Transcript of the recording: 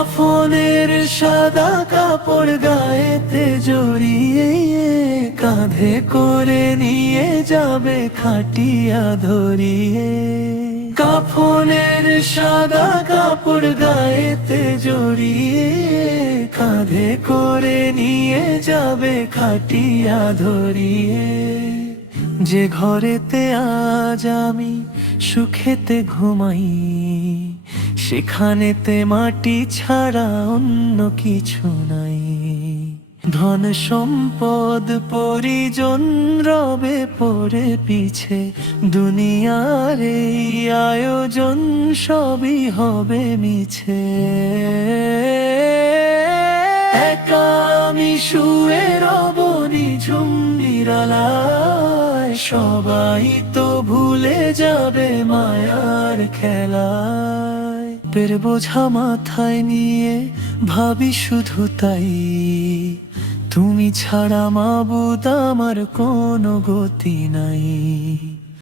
কাফনের সাদা কাপড় গায়েতে জড়িয়ে কাঁধে করে নিয়ে যাবে খাটিয়া ধরিয়ে। কাফনের সাদা কাপড় গায়েতে জড়িয়ে কাঁধে করে নিয়ে যাবে খাটিয়া ধরিয়ে। যে ঘরেতে আজ আমি সুখেতে ঘুমাই সেখানেতে মাটি ছাড়া অন্য কিছু নাই। ধন সম্পদ পরিজন রবে পড়ে পিছে, দুনিয়ার এই আয়োজন সবই হবে মিছে। একা আমি শুয়ে রব নিঝুম নিরালায়, সবাই তো ভুলে যাবে মায়ার খেলায়। পের বোঝা মাথায় নিয়ে ভাবি শুধু তাই, তুমি ছাড়া মাবুদ আমার কোনো গতি নাই।